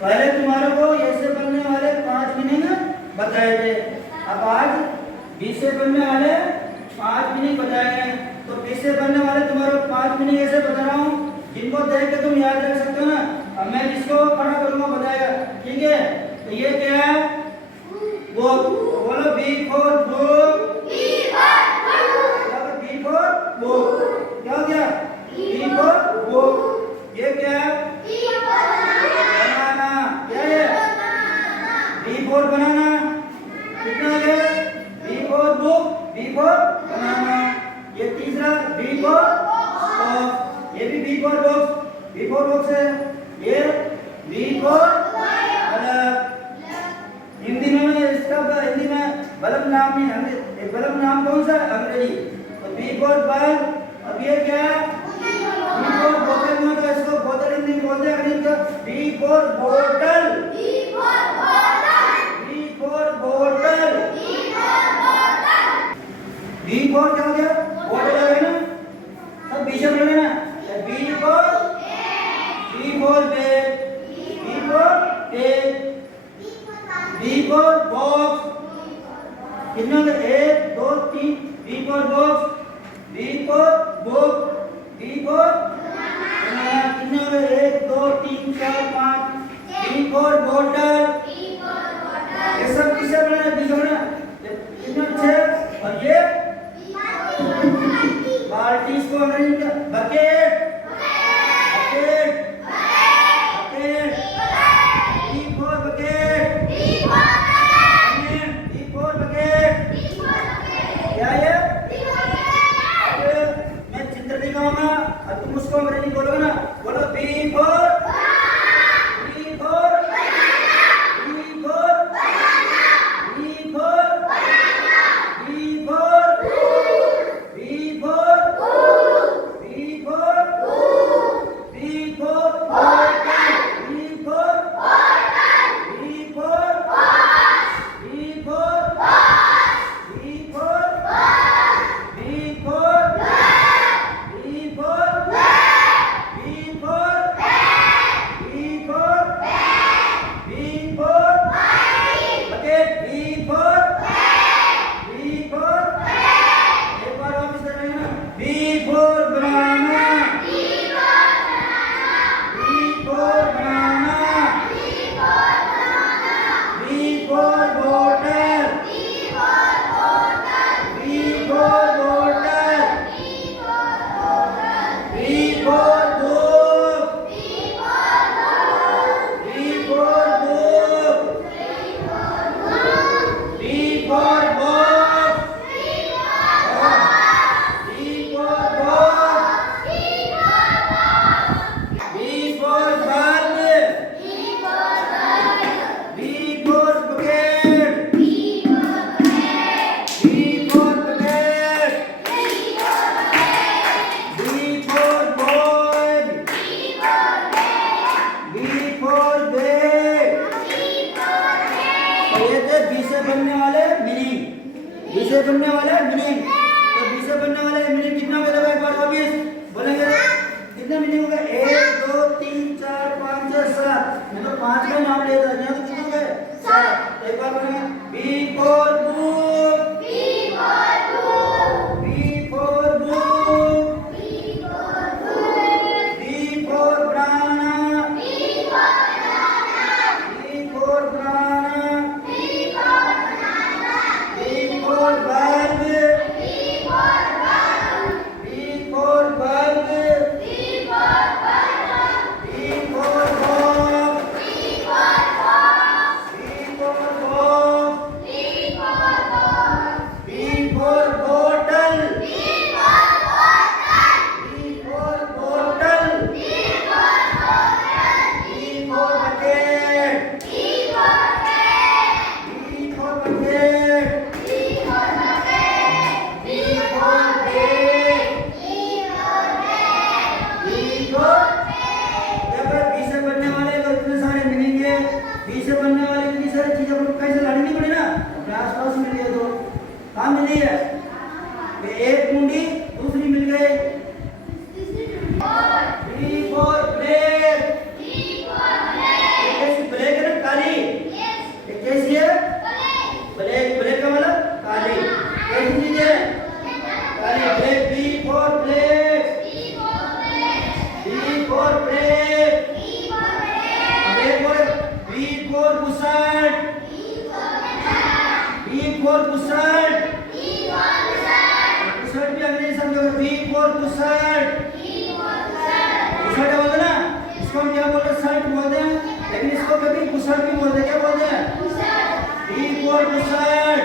पहले तुम्हारे को ए से बनने वाले 5 मीनिंग बताए थे, अब आज बी से बनने वाले 5 मीनिंग बताएंगे। तो बी से बनने वाले तुम्हारे 5 मीनिंग ऐसे बता रहा हूँ जिनको देख के तुम याद रख सकते हो ना। अब मैं जिसको खड़ा करूंगा बताएगा, ठीक है। तो ये क्या है, वो बोलो B for book, B for book, क्या हो गया, बी फॉर बुक। ये क्या है, बनाना, क्या है, बी फॉर बनाना, कितना है, B for book, B for banana. ये तीसरा बी फॉर बॉक्स, ये भी B for box, B for box है। ये बी फॉर बल्ब, हिंदी में इसका हिंदी में बल्ब नाम नहीं, बल्ब नाम कौन सा, अंग्रेजी। तो बी फॉर बल्ब। अब ये क्या है, बी फॉर बोतल में, तो इसको बोतल हिंदी में बोलते हैं, अंग्रेजी का बी फॉर बोतल, बी फॉर बोतल, बी फॉर क्या हो गया, बोतल है ना, सब बी से बोलेंगे ना। B for bed, B for bed, B for box, कितने हो गए, 1 2 3, B for box, B for book, B for banana, कितने हो गए, 1 2 3 4 5, बी फॉर बोतल, ये सब किससे बना है, बी से बना, कितने अच्छे। और ये बाल्टी, इसको अंग्रेजी में bucket, bucket, bucket, B for bucket, B for bucket, क्या ये, मैं चित्र दिखाऊंगा और तुम उसको अंग्रेजी बोलोगे ना। बोलो B for, B for, B for, B for, B for, B for, B for, B for, B for, B for, B for, B for, B for, B for, B for, B for, B for bucket, B for, B for, एक बार और इस तरह ना, B for banana, B for banana, B for बोतल, B for बोतल, B for book, B for book, B for box, B for box, B for bulb, B for bucket, B for bucket, B for boy, B for bed. तो ये थे बी से बनने वाले meaning, B से बनने वाले मीनिंग। तो बी से बनने वाले मीनिंग कितना हो गया, एक बार वापिस बोलेंगे, कितने मीनिंग हो गए, 1 2 3 4 5 6 7, मैं तो 5 का नाम ले रहा हूं, तो कितने हो गए, 7। एक बार बोलेंगे, B for book, B for book, B for banana, B for banana, B for bulb, B for bulb, B for box, B for box, for plate. B for plate. अब एक और B for bussard. B for bussard. bussard भी अंग्रेजी शब्द है. B for bussard. bussard बोलते ना, इसको हम क्या बोलते हैं? शर्ट बोलते हैं, लेकिन इसको कभी bussard भी बोलते हैं. क्या बोलते हैं? B for bussard.